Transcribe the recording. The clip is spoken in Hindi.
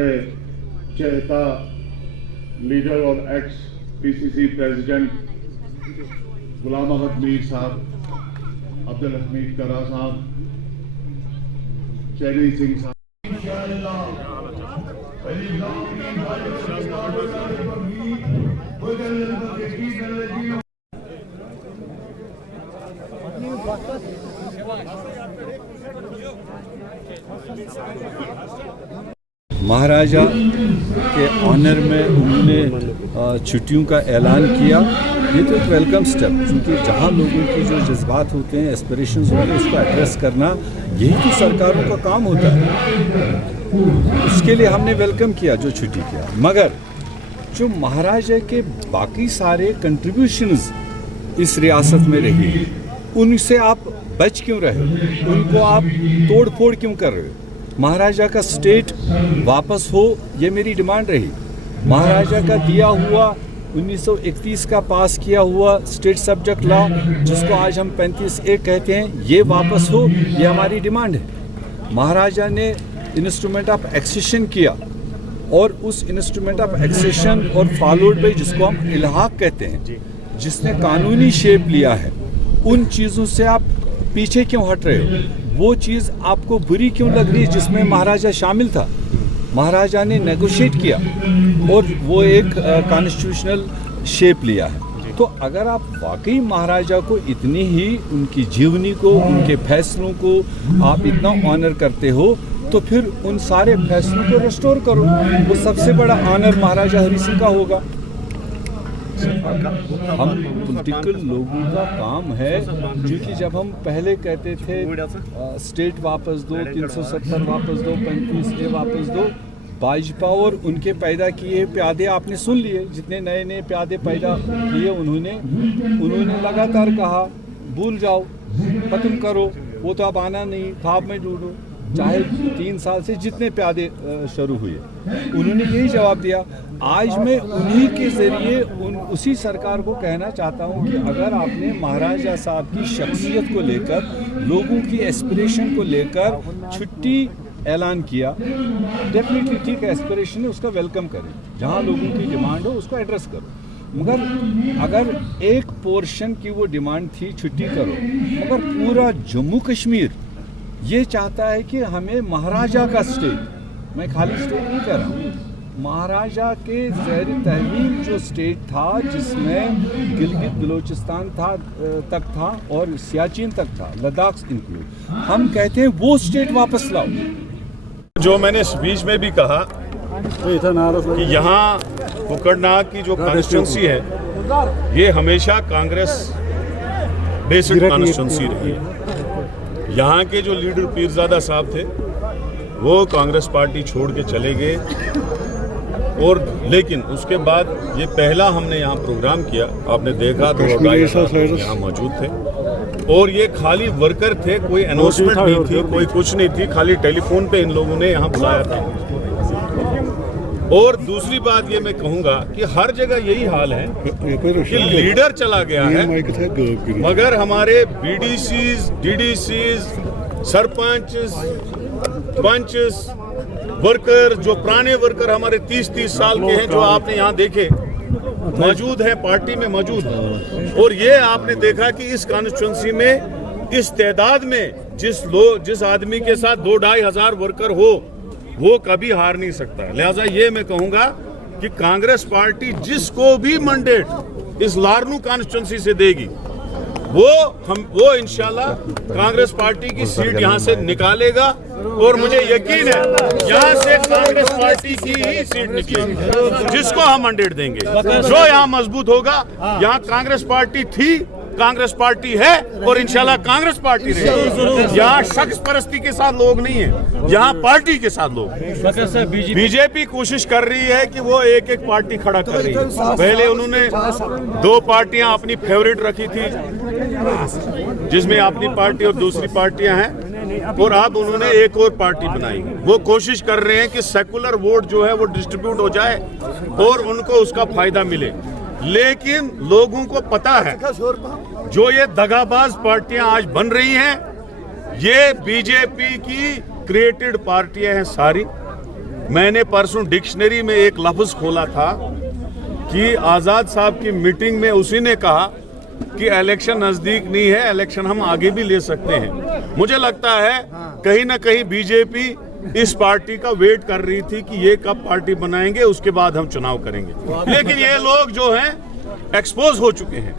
चहेता लीडर और x PCC president Ghulam Ahmad Mir साहब, अब्दुल हमीद करा साहब, चैनी सिंह साहब, महाराजा के ऑनर में उन्होंने छुट्टियों का ऐलान किया। ये तो एक वेलकम स्टेप, क्योंकि जहाँ लोगों की जो जज्बात होते हैं, एस्पिरेशंस होते हैं, उसको एड्रेस करना यही तो सरकारों का काम होता है। उसके लिए हमने वेलकम किया जो छुट्टी किया, मगर जो महाराजा के बाकी सारे कंट्रीब्यूशंस इस रियासत में रही, उनसे आप बच क्यों रहे हो? उनको आप तोड़ फोड़ क्यों कर रहे हो? महाराजा का स्टेट वापस हो, ये मेरी डिमांड रही। महाराजा का दिया हुआ 1931 का पास किया हुआ स्टेट सब्जेक्ट लॉ, जिसको आज हम 35A कहते हैं, ये वापस हो, ये हमारी डिमांड है। महाराजा ने इंस्ट्रूमेंट ऑफ एक्सेशन किया, और उस इंस्ट्रूमेंट ऑफ एक्सेशन और फॉलोड बाय जिसको हम इल्हाक कहते हैं, जिसने कानूनी शेप लिया है, उन चीज़ों से आप पीछे क्यों हट रहे हो? वो चीज़ आपको बुरी क्यों लग रही है जिसमें महाराजा शामिल था? महाराजा ने नेगोशिएट किया और वो एक कॉन्स्टिट्यूशनल शेप लिया है। तो अगर आप वाकई महाराजा को इतनी ही, उनकी जीवनी को, उनके फैसलों को आप इतना ऑनर करते हो, तो फिर उन सारे फैसलों को रेस्टोर करो। वो सबसे बड़ा ऑनर महाराजा हरि सिंह का होगा। हम पॉलिटिकल लोगों का काम है, क्योंकि जब हम पहले कहते थे स्टेट वापस दो, 370 वापस दो, 35A वापस दो, भाजपा और उनके पैदा किए प्यादे आपने सुन लिए, जितने नए नए प्यादे पैदा किए उन्होंने लगातार कहा भूल जाओ, खत्म करो, वो तो अब आना नहीं, ख्वाब में ढूंढो। चाहे 3 साल से जितने प्यादे शुरू हुए, उन्होंने यही जवाब दिया। आज मैं उन्हीं के ज़रिए उसी सरकार को कहना चाहता हूं कि अगर आपने महाराजा साहब की शख्सियत को लेकर, लोगों की एस्पिरेशन को लेकर छुट्टी ऐलान किया, डेफिनेटली ठीक है, एस्पिरेशन है, उसका वेलकम करें। जहां लोगों की डिमांड हो उसको एड्रेस करो। मगर अगर एक पोर्शन की वो डिमांड थी छुट्टी करो, मगर पूरा जम्मू कश्मीर ये चाहता है कि हमें महाराजा का स्टेट, मैं खाली स्टेट नहीं कह रहा हूँ, महाराजा के ज़ेर तहवील जो स्टेट था, जिसमें गिलगित बलोचिस्तान तक था और सियाचिन तक था, लद्दाख इंक्लूड, हम कहते हैं वो स्टेट वापस लाओ। जो मैंने स्पीच में भी कहा कि यहाँ कुकरनाग की जो कॉन्स्टिट्यूंसी है, ये हमेशा कांग्रेस बेस्ड कॉन्स्टिट्यूंसी रही है। यहाँ के जो लीडर पीरजादा साहब थे, वो कांग्रेस पार्टी छोड़ के चले गए, और लेकिन उसके बाद ये पहला हमने यहाँ प्रोग्राम किया, आपने देखा तो यहाँ मौजूद थे, और ये खाली वर्कर थे, कोई अनाउंसमेंट नहीं थी, कोई कुछ नहीं थी, खाली टेलीफोन पे इन लोगों ने यहाँ बुलाया था। और दूसरी बात ये मैं कहूँगा कि हर जगह यही हाल है कि लीडर चला गया है, मगर हमारे BDCs, DDCs, सरपंच, पंच, वर्कर, जो पुराने वर्कर हमारे 30-30 साल के हैं, जो आपने यहाँ देखे मौजूद हैं, पार्टी में मौजूद हैं। और ये आपने देखा कि इस कॉन्स्टिट्यूंसी में इस तादाद में जिस आदमी के साथ 2-2.5 हज़ार वर्कर हो, वो कभी हार नहीं सकता। लिहाजा ये मैं कहूँगा कि कांग्रेस पार्टी जिसको भी मैंडेट इस लारनू कॉन्स्टिट्यूंसी से देगी, वो इंशाल्लाह कांग्रेस पार्टी की सीट यहाँ से निकालेगा, और मुझे यकीन है यहाँ से कांग्रेस पार्टी की ही सीट निकलेगी, जिसको हम मैंडेट देंगे। जो यहाँ मजबूत होगा, यहाँ कांग्रेस पार्टी थी, कांग्रेस पार्टी है, और इंशाल्लाह कांग्रेस पार्टी रहेगी। यहाँ शख्स परस्ती के साथ लोग नहीं है, यहाँ पार्टी के साथ लोग। बीजेपी कोशिश कर रही है कि वो एक एक पार्टी खड़ा कर रही है। पहले उन्होंने 2 पार्टियां अपनी फेवरेट रखी थी, जिसमें अपनी पार्टी और दूसरी पार्टियां हैं, और अब उन्होंने एक और पार्टी बनाई। वो कोशिश कर रहे हैं कि सेकुलर वोट जो है वो डिस्ट्रीब्यूट हो जाए और उनको उसका फायदा मिले। लेकिन लोगों को पता है जो ये दगाबाज पार्टियां आज बन रही हैं, ये बीजेपी की क्रिएटेड पार्टियां हैं सारी, मैंने परसों डिक्शनरी में एक लफ्ज खोला था कि आज़ाद साहब की मीटिंग में उसी ने कहा कि इलेक्शन नजदीक नहीं है, इलेक्शन हम आगे भी ले सकते हैं। मुझे लगता है कहीं ना कहीं बीजेपी इस पार्टी का वेट कर रही थी कि ये कब पार्टी बनाएंगे, उसके बाद हम चुनाव करेंगे। लेकिन ये लोग जो हैं एक्सपोज हो चुके हैं।